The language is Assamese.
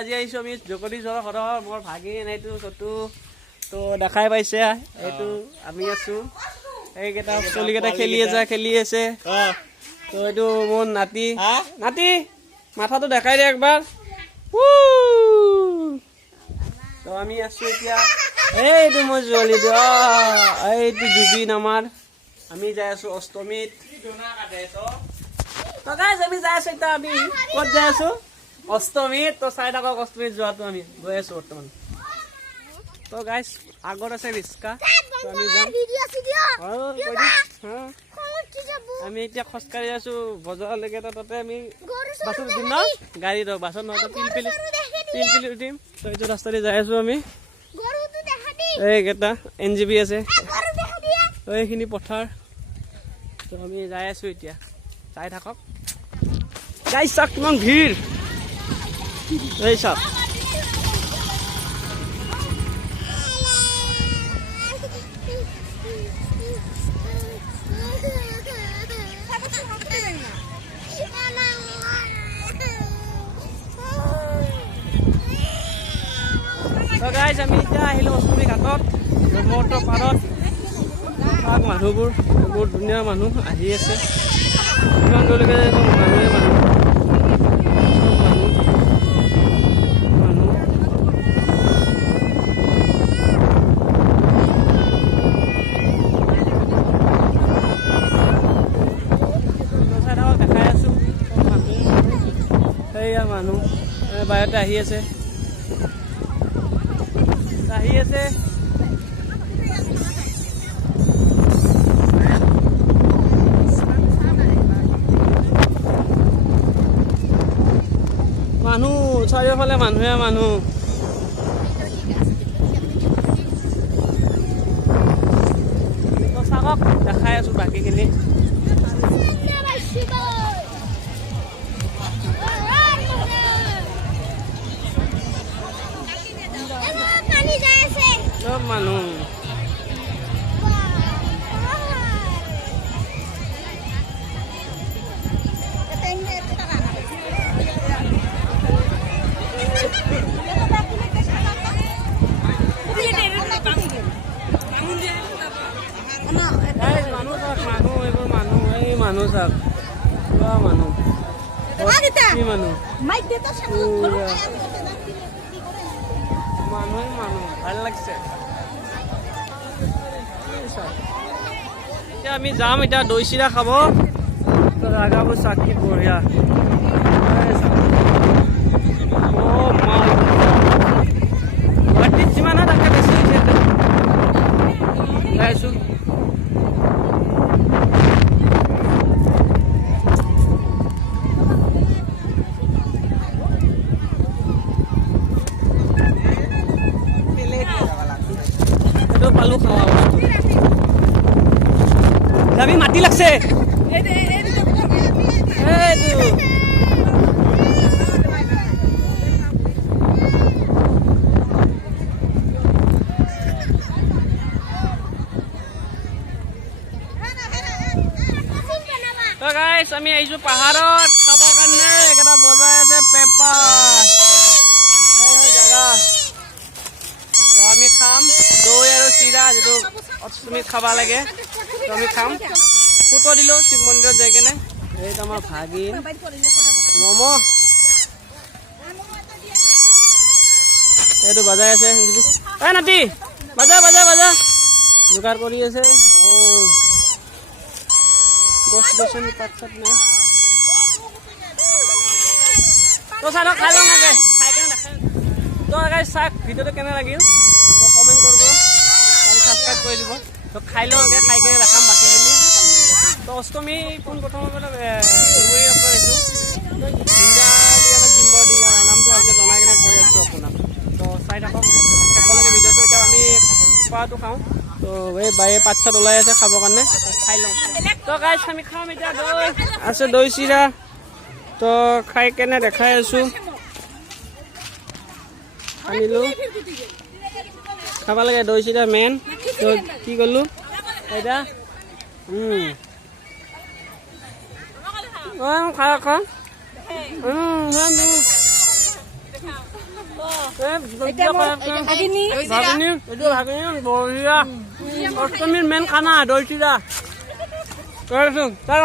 আজি আহিছো আমি জগদী যোৱা ঘৰৰ মোৰ ভাগিন এইটো চটু তো দেখাই পাইছে এইটো আমি আছো এইকেইটা চলিকেইটা খেলি আছে তো এইটো মোৰ নাতি নাতি মাথাটো দেখাই দে একবাৰ তো আমি আছো এতিয়া এইটো মই জলি এইটো জুবিন আমাৰ আমি যাই আছো অষ্টমীত তো গাইজ আমি যাই আছো এতিয়া আমি ক'ত যাই আছো অষ্টমীত তো চাই থাকক অষ্টমীত যোৱাটো আমি গৈ আছো বৰ্তমান তো গাইজ আগত আছে ৰিক্সা তো আমি যাম আমি এতিয়া খোজকাঢ়ি আছো বজাৰলৈকে তাতে আমি বাছত উঠিম ন গাড়ী বাছত নহয় পিলপিলি উঠিম তো এইটো ৰাস্তাতে যাই আছো আমি এইকেইটা NGB আছে তো এইখিনি পথাৰ তো আমি যাই আছো এতিয়া চাই থাকক গাইজ চাওক কিমান ভিৰ এই চাওক তো গাইজ আমি এতিয়া আহিলো অষ্টমী ঘাটত ব্ৰহ্মপুত্ৰ পাৰত মানুহবোৰ বহুত ধুনীয়া মানুহ আহি আছে কিমান দূৰলৈকে মানুহে দেখাই আছো সেয়া মানুহ বাহিৰতে আহি আছে মানুহ চাৰিওফালে মানুহে মানুহ চাওক দেখাই আছো বাকীখিনি চব মানুহ মানুহ চাওক মানুহ ভাল লাগছে এতিয়া আমি যাম এতিয়া দৈ চিৰা খাব জাগাবোৰ চাওক কি বঢ়িয়া গুৱাহাটীত যিমান হয় তাতকৈ বেছি হৈছে গাইছো পালো খাওয়া যাবি মাটি লাগছে তো গাইস আমি আহিছো পাহাৰত খাবৰ কাৰণে এটা বজাই আছে পেপাৰ জাগা আমি খাম দৈ আৰু চিৰা যিটো অষ্টমীত খাব লাগে তো আমি খাম ফটো দিলোঁ শিৱ মন্দিৰত যাই কেনে এইটো আমাৰ ভাগিন ম'ম' এইটো বাজাই আছে নাতি বাজা যোগাৰ কৰি আছে গছ গছনি পাত চাত নাই তো চাই খাই লওঁ আগে খাই কেনে দেখাই তো আগে চাওক ভিডিঅ'টো কেনে লাগিল তো কমেণ্ট কৰিব আৰু ছাবস্ক্ৰাইব কৰি দিব তো খাই লওঁ আগে খাই কেনে দেখাম বাকীখিনি তো অষ্টমী পোনপ্ৰথমে চুবুৰী আপোনাৰ এইটো ডিম্বৰ ডিঙা নামটো ভালকৈ জনাই কেনে কৈ আছোঁ আপোনাক তো চাই থাকক শেষলৈকে ভিডিঅ'টো এতিয়া আমি খোৱাটো খাওঁ তো এই বায়ে পাত চাত ওলাই আছে খাবৰ কাৰণে খাই লওঁ তো গাইজ আমি খাম এতিয়া দৈ আছে দৈ চিৰা তো খাই কেনে দেখাই আছোঁ আনিলোঁ খাব লাগে দৈ চিৰা মেইন তো কি কৰিলোঁ এতিয়া খা ভাগিনী এইটো ভাগিনী বঢ়িয়া অষ্টমীৰ মেইন খানা দৈ চিৰা কৰিছোঁ তাৰ